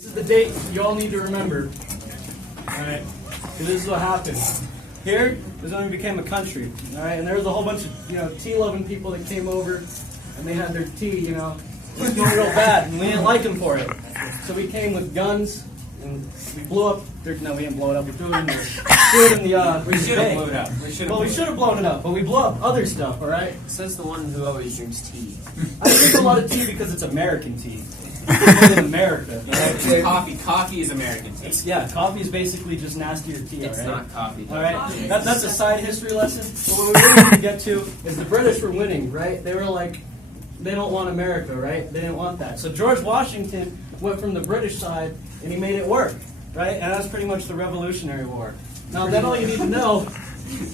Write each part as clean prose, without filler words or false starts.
This is the date you all need to remember. Alright? So this is what happened. Here is when we became a country. Alright? And there was a whole bunch of, tea-loving people that came over and they had their tea, It was going real bad and we didn't like them for it. So we came with guns and we blew up we didn't blow it up, we threw it in the We should have blown it up. we should have blown it up, but we blew up other stuff, alright? Says the one who always drinks tea. I drink a lot of tea because it's American tea. It's made in America. Right? Coffee is American tea. Coffee is basically just nastier tea. It's not coffee. All right, that's a side history lesson. But what we really need to get to is the British were winning, right? They were like, they don't want America, right? They didn't want that. So George Washington went from the British side and he made it work, right? And that's pretty much the Revolutionary War. Now, then all you need to know.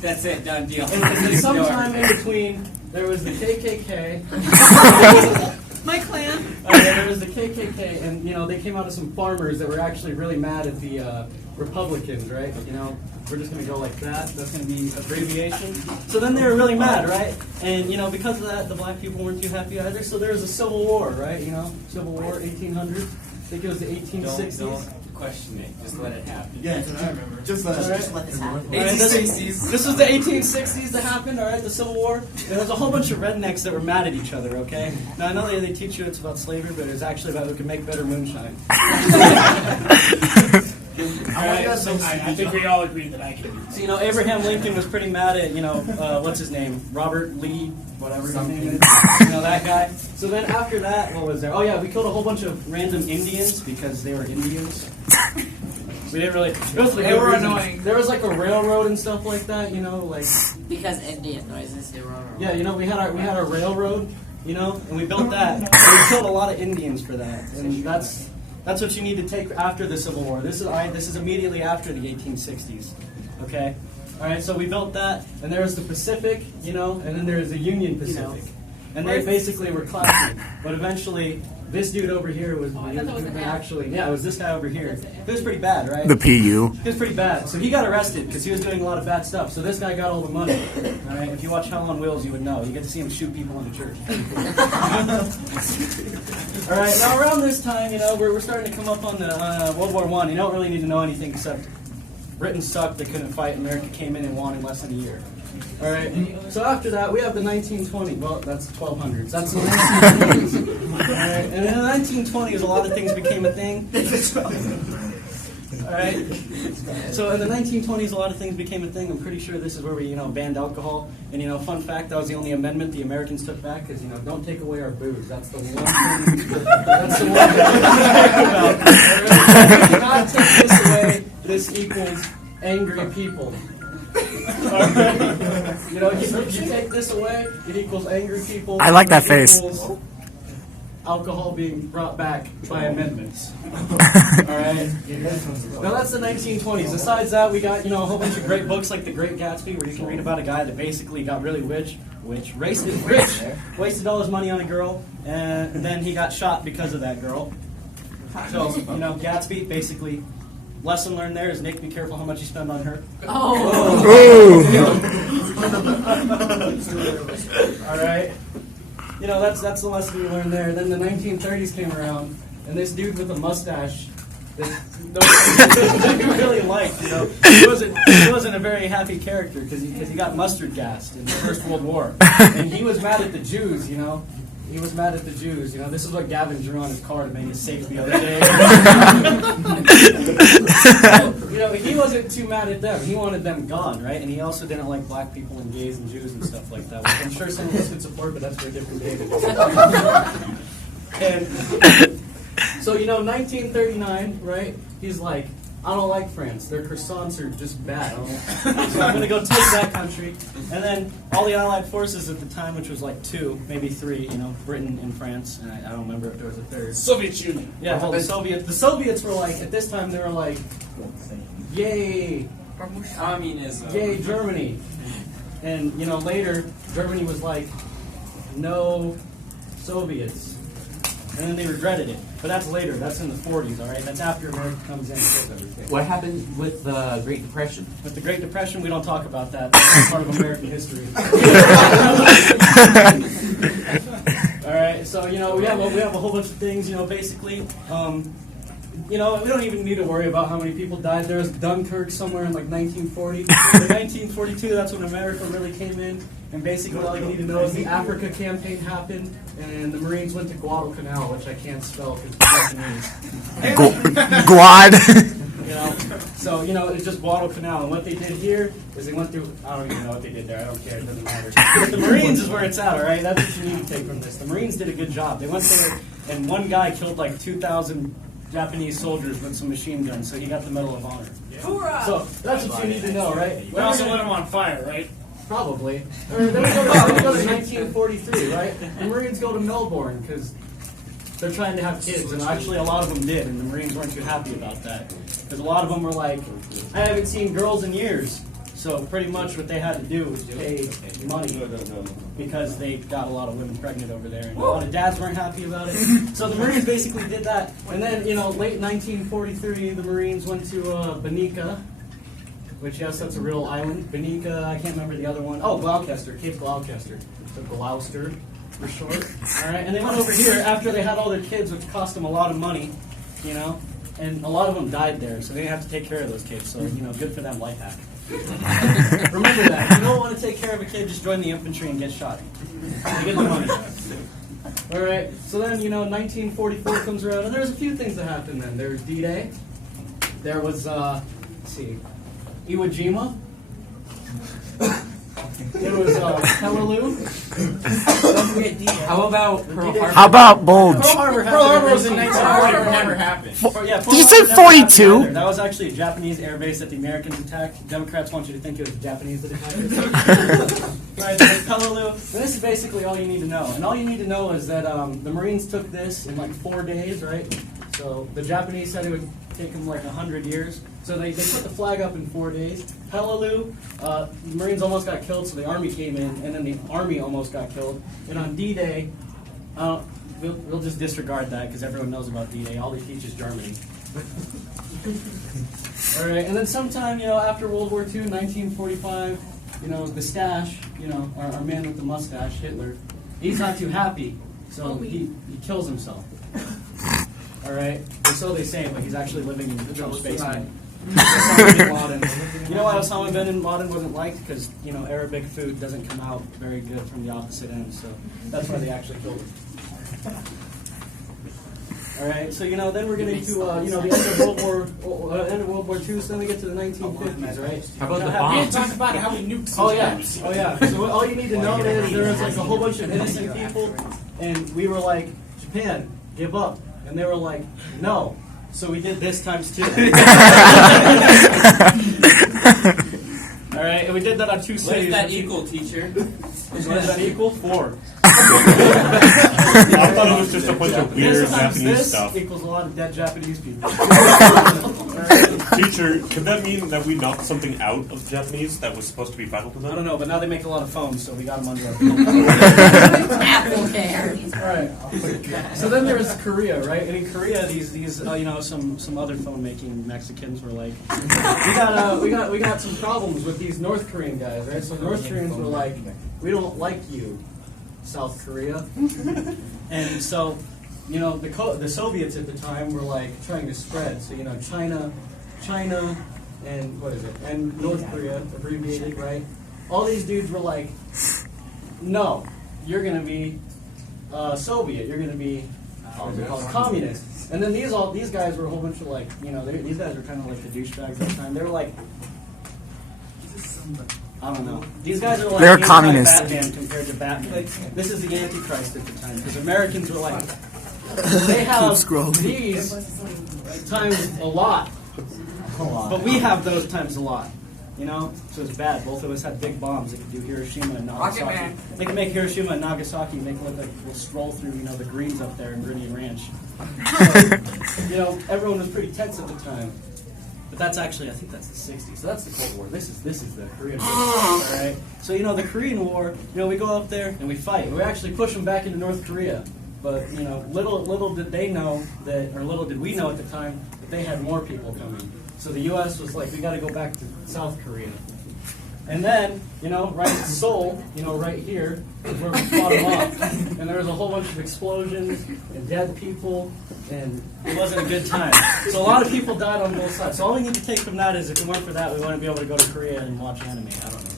That's it, done deal. And sometime in between, there was the KKK. My clan. There was the KKK, and they came out of some farmers that were actually really mad at the Republicans, right? We're just going to go like that. That's going to be abbreviation. So then they were really mad, right? And because of that, the black people weren't too happy either. So there was a civil war, right? Civil War, 1800s. I think it was the 1860s. Don't question it. Just let it happen. Yeah, that's what I remember. Just let this happen. 1860s. This was the 1860s that happened, all right, the Civil War. There was a whole bunch of rednecks that were mad at each other, okay? Now, I know they teach you it's about slavery, but it's actually about who can make better moonshine. I think we all agree that I can. So, Abraham Lincoln was pretty mad at, what's his name? Robert Lee, whatever his name is. That guy. So then after that, what was there? Oh, yeah, we killed a whole bunch of random Indians because they were Indians. We didn't really. They were annoying. There was like a railroad and stuff like that, Because Indian noises, they were all wrong. Yeah, we had our railroad, and we built that. And we killed a lot of Indians for that, and that's what you need to take after the Civil War. This is immediately after the 1860s. Okay, all right. So we built that, and there was the Pacific, and then there was the Union Pacific, and they basically were clashing. But eventually, this dude over here it was this guy over here. It was pretty bad, right? The PU. It was pretty bad. So he got arrested because he was doing a lot of bad stuff. So this guy got all the money. All right. If you watch Hell on Wheels, you would know. You get to see him shoot people in the church. All right. Now around this time, we're starting to come up on the World War I. You don't really need to know anything except Britain sucked. They couldn't fight. America came in and won in less than a year. All right. So after that, we have the 1920s. Well, that's 1200s. That's the 1920s. All right. And in the 1920s, a lot of things became a thing. All right. So in the 1920s, a lot of things became a thing. I'm pretty sure this is where we, banned alcohol. And fun fact, that was the only amendment the Americans took back because don't take away our booze. That's the one thing. That's the one thing we about. If you not take this away, this equals angry people. Alright. If you take this away, it equals angry people. I like that face. Alcohol being brought back by amendments. Alright? Now that's the 1920s. Besides that, we got, a whole bunch of great books like The Great Gatsby, where you can read about a guy that basically got really rich, wasted all his money on a girl, and then he got shot because of that girl. So, Gatsby, basically, lesson learned there is, Nick, be careful how much you spend on her. Alright? That's the lesson we learned there. Then the 1930s came around, and this dude with a mustache that you really liked, he wasn't a very happy character because he got mustard gassed in the First World War. And he was mad at the Jews, He was mad at the Jews. This is what Gavin drew on his car to make it safe the other day. He wasn't too mad at them. He wanted them gone, right? And he also didn't like black people and gays and Jews and stuff like that, which I'm sure some of us could support, but that's for a different day. And so, 1939, right? He's like, I don't like France. Their croissants are just bad. So I'm going to go take that country. And then all the Allied forces at the time, which was like 2, maybe 3, Britain and France. And I don't remember if there was a third. Soviet Union. Yeah, well, the Soviets were like, at this time, they were like, yay, Communism. yay, Germany. And, later, Germany was like, no Soviets. And then they regretted it. But that's later. That's in the 40s, all right? That's after America comes in and kills everything. What happened with the Great Depression? With the Great Depression, we don't talk about that. That's part of American history. All right, so we have a whole bunch of things. Basically, you know, we don't even need to worry about how many people died. There was Dunkirk somewhere in like 1940. In 1942, that's when America really came in. And basically all you need to know is the Africa campaign happened, and the Marines went to Guadalcanal, which I can't spell because it's Japanese. Guad. You know, so you know it's just Guadalcanal, and what they did here is they went through. I don't even know what they did there. I don't care. It doesn't matter. But the Marines is where it's at. All right, that's what you need to take from this. The Marines did a good job. They went there, and one guy killed like 2,000 Japanese soldiers with some machine guns, so he got the Medal of Honor. Hoorah! So that's what you need to know, right? We also lit them on fire, right? Probably. Or then we go to 1943, right? The Marines go to Melbourne because they're trying to have kids, and actually a lot of them did, and the Marines weren't too happy about that. Because a lot of them were like, I haven't seen girls in years. So pretty much what they had to do was pay money because they got a lot of women pregnant over there, and a lot of dads weren't happy about it. So the Marines basically did that. And then, you know, late 1943, the Marines went to Bonica, which, yes, that's a real island. Bonica, I can't remember the other one. Oh, Gloucester, Cape Gloucester. So Gloucester for short. All right, and they went over here after they had all their kids, which cost them a lot of money, you know, and a lot of them died there, so they didn't have to take care of those kids. So, you know, good for them, life hack. Remember that. If you don't want to take care of a kid, just join the infantry and get shot. You get the money. All right, so then, you know, 1944 comes around, and there's a few things that happened then. There was D-Day. There was, let's see, Iwo Jima. There was Peleliu. How about Pearl Harbor? How about Bulge? Pearl Harbor was in 1940, never happened. Did you say 42? That was actually a Japanese air base that the Americans attacked. Democrats want you to think it was the Japanese that attacked it. Right, there's Peleliu. And this is basically all you need to know. And all you need to know is that the Marines took this in like 4 days, right? So the Japanese said it would take them like 100 years. So they put the flag up in 4 days. Peleliu, the Marines almost got killed, so the Army came in, and then the Army almost got killed. And on D-Day, we'll just disregard that because everyone knows about D-Day. All they teach is Germany. All right, and then sometime, you know, after World War II, 1945, you know, the stash, you know, our man with the mustache, Hitler, he's not too happy, so he kills himself. All right, or so they say, but he's actually living in Trump's basement. Osama bin Laden. You know why Osama bin Laden wasn't liked? Because, you know, Arabic food doesn't come out very good from the opposite end, so that's why they actually killed him. All right, so you know, then we're getting to you know, the end of World War II. So then we get to the 1950s, right? How about the We bomb? didn't talk about how we nuked Oh yeah, oh yeah. So all you need to know is there was like a whole bunch of innocent people, and we were like, Japan, give up, and they were like, no. So we did this times 2. All right, and we did that on 2 What cities. is that equal, teacher? What is that equal? 4. I thought it was just a bunch of weird This times Japanese this stuff. equals a lot of dead Japanese people. Teacher, could that mean that we knocked something out of Japanese that was supposed to be vital to I them? don't know, but now they make a lot of phones, so we got them under our Apple care. All right. So then there was Korea, right? And in Korea, these you know, some other phone making Mexicans were like, we got some problems with these North Korean guys, right? So North Koreans were like, we don't like you, South Korea, and so, you know, the Soviets at the time were like trying to spread. So, you know, China, and what is it? And North Korea, abbreviated, right? All these dudes were like, no, you're gonna be Soviet. You're gonna be communist. And then these guys were a whole bunch of like, you know, these guys were kind of like the douchebags at the time. They were like, I don't know. These guys are like They're communist. Batman compared to Batman. Like, this is the Antichrist at the time because Americans were like, they have these times a lot, but we have those times a lot. You know, so it's bad. Both of us had big bombs that could do Hiroshima and Nagasaki. They can make Hiroshima and Nagasaki make it look like we'll stroll through, you know, the greens up there in Meridian Ranch. So, you know, everyone was pretty tense at the time. But that's actually, I think that's the 60s. So that's the Cold War. This is the Korean War. All right. So, you know, the Korean War, you know, we go up there and we fight. We actually push them back into North Korea. But, you know, little did they know that, or little did we know at the time, that they had more people coming. So the U.S. was like, we got to go back to South Korea. And then, right in Seoul, right here, is where we fought them off. And there was a whole bunch of explosions and dead people, and it wasn't a good time. So a lot of people died on both sides. So all we need to take from that is if we went for that, we wouldn't be able to go to Korea and watch anime. I don't know.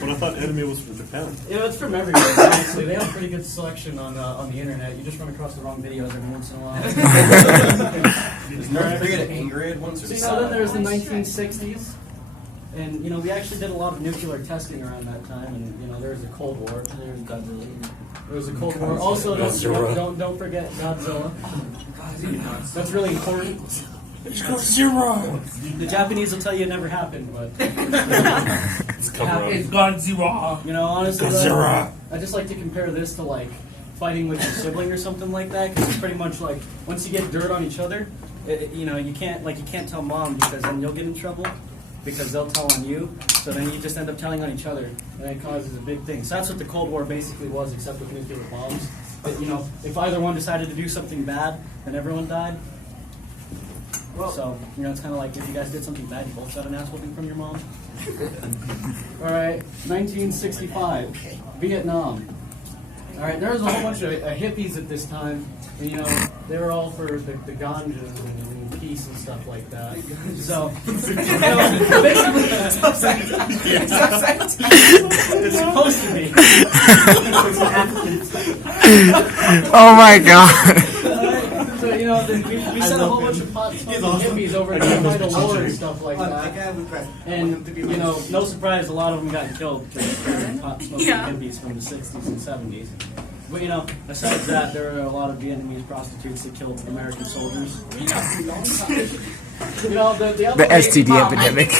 But I thought anime was from Japan. It's from everywhere, honestly. They have a pretty good selection on the internet. You just run across the wrong videos every once in a while. Are you gonna anger it once or So then there's the 1960s. And, we actually did a lot of nuclear testing around that time. And, there was a Cold War. There was a Cold War. Also, don't forget Godzilla. That's really important. It's Godzilla. The Japanese will tell you it never happened, but It's cover up. Godzilla. honestly, Godzilla. I just like to compare this to like fighting with your sibling or something like that, because it's pretty much like once you get dirt on each other, you can't tell mom because then you'll get in trouble because they'll tell on you. So then you just end up telling on each other, and it causes a big thing. So that's what the Cold War basically was, except with nuclear bombs. But, if either one decided to do something bad, then everyone died. So, it's kind of like if you guys did something bad, you both got an ass whooping from your mom. All right, 1965, Vietnam. All right, there was a whole bunch of hippies at this time, and they were all for the ganjas and peace and stuff like that. So, basically, it's supposed to be. Oh my god. So, we sent a whole bunch of pot smoking hippies over to fight a war and stuff like that. And, no surprise, a lot of them got killed by pot smoking hippies from the 60s and 70s. But, besides that, there were a lot of Vietnamese prostitutes that killed American soldiers. The STD epidemic.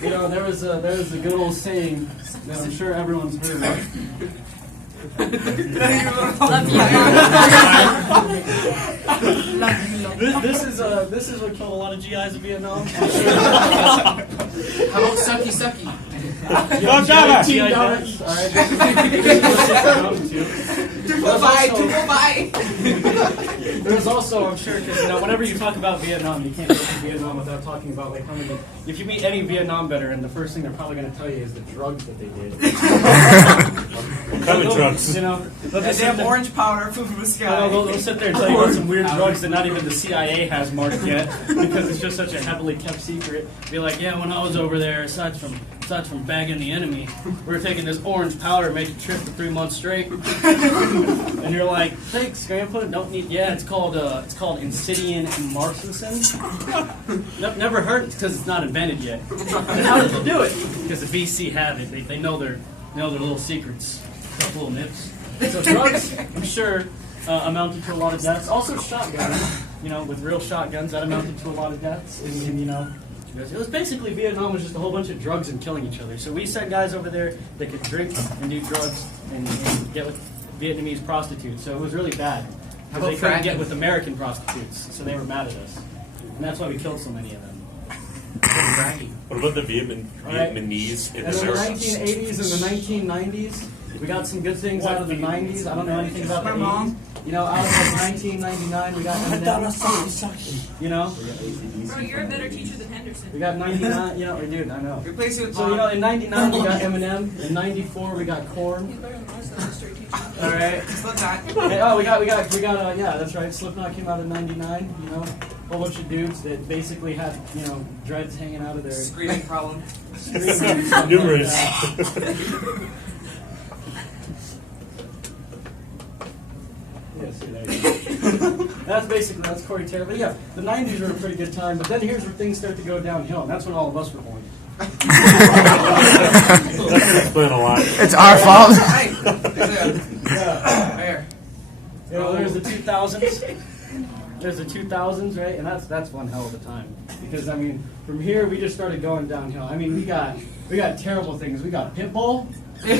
There was a good old saying that I'm sure everyone's heard of. This is what killed a lot of GIs in Vietnam. How about sucky sucky? GI deaths. All right. There's also, I'm sure, because whenever you talk about Vietnam, you can't go to Vietnam without talking about like how many. If you meet any Vietnam veteran, the first thing they're probably going to tell you is the drugs that they did. What kind of drugs? They'll just Damn orange powder flew from the sky. They'll sit there and tell you about some weird drugs that not even the CIA has marked yet, because it's just such a heavily kept secret. Be like, yeah, when I was over there, aside from bagging the enemy, we were taking this orange powder, made a trip for 3 months straight. And you're like, thanks, Grandpa. Don't need. Yeah, it's called Insidian and Marxison. Never heard it because it's not invented yet. And how did they do it? Because the VC had it. They know their little secrets, couple little nips. So drugs, I'm sure, amounted to a lot of deaths. Also shotguns, with real shotguns, that amounted to a lot of deaths. And it was basically Vietnam was just a whole bunch of drugs and killing each other. So we sent guys over there that could drink and do drugs and get with Vietnamese prostitutes. So it was really bad. Because they couldn't get with American prostitutes. So they were mad at us. And that's why we killed so many of them. What about the Vietnamese in And in the America? 1980s and the 1990s, we got some good things out of the 90s. I don't know anything about the 80s. Out of like 1999, we got Eminem. Bro, you're a better teacher than Henderson. We got 99, dude, I know. Replace it with So, in 99, we got Eminem. In 94, we got Korn. He's better than us, than a straight teacher. All right. We got, yeah, that's right. Slipknot came out in 99, a whole bunch of dudes that basically had, dreads hanging out of their Screaming problem. Numerous. Yes, there you go. That's Corey Taylor. But yeah, the 90s were a pretty good time, but then here's where things start to go downhill, and that's when all of us were born. That explains a lot. It's our fault. There's the 2000s. There's the 2000s, right? And that's one hell of a time. Because, from here, we just started going downhill. We got terrible things. We got Pitbull. We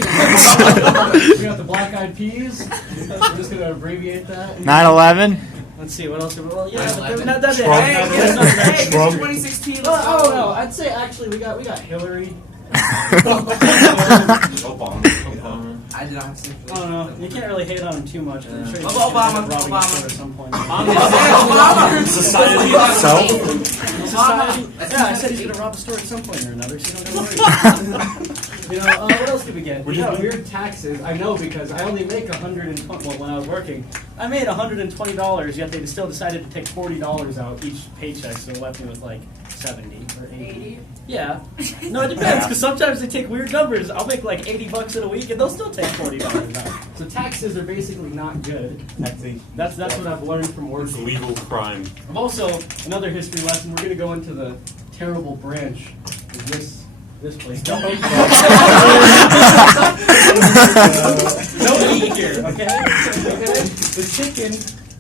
got the Black Eyed Peas. I'm just going to abbreviate that. 9/11. Let's see, what else? Well, yeah, 9/11. that's it. Hey, Trump. 2016. Oh, no, I'd say actually we got Hillary. Obama. I did not see. I don't know. You can't really hate on him too much. I'm sure Obama. robbing a store at some point. Society itself. society. That's Yeah, I not said he's big. gonna rob a store at some point or another, so you don't gotta worry. You know, what else did we get? We're We got just- weird taxes. I know because I only make $120. Well, when I was working, I made $120. Yet they still decided to take $40 out each paycheck, so it left me with like 70 or 80. Yeah. No, it depends because sometimes they take weird numbers. I'll make like $80 in a week, and they'll still take $40 out. So taxes are basically not good. That's what I've learned from It's working. legal crime. I'm also another history lesson. We're gonna go into the terrible branch of this place. Don't eat there. Don't eat here, okay? The chicken,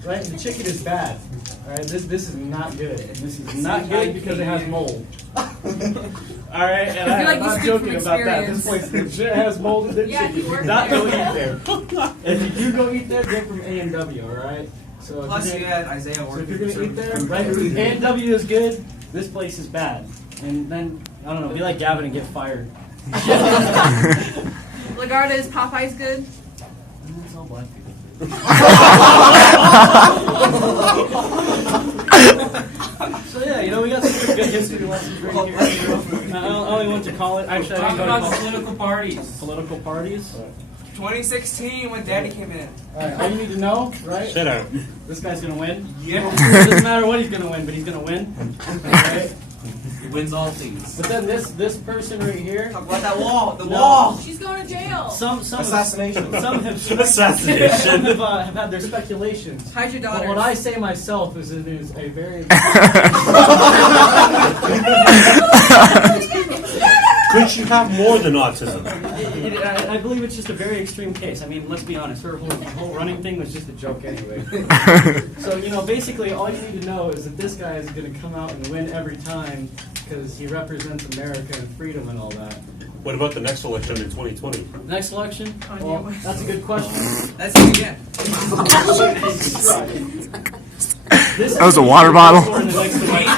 right? The chicken is bad. All right, this is not good. This is not good because it has mold. All right, and I feel like I'm you not speak joking from about that. This experience. place legit has mold in it. Yeah, chicken. you Do work not go there. eat there. If you do go eat there, go from A&W, all right? So if Plus, you're you gonna- had Isaiah so working. if you're gonna eat there, food. right? A&W is good. This place is bad. And then I don't know, be like Gavin and get fired. Lagarda, is Popeye's good? It's all black people. So yeah, you know, we got some pretty good history lessons right here. I only want to call it. Actually, I Talk didn't go about to call political parties. political parties. 2016 when Daddy came in. All right, all you need to know, right? Shut up. This guy's gonna win. Yeah. It doesn't matter what he's gonna win, but he's gonna win. Right? He wins all things. But then this person right here. Talk about that wall. The No. wall. She's going to jail. Some Assassination. Some have Assassination. Some have had their speculations. Hide your But daughter. what I say myself is it is a very. Could she have more than autism? I believe it's just a very extreme case. I mean, let's be honest. Her whole running thing was just a joke anyway. So, you know, basically all you need to know is that this guy is going to come out and win every time because he represents America and freedom and all that. What about the next election in 2020? Next election? Kanye Well, West. that's a good question. That's it again. This That was a is water bottle. for the next election.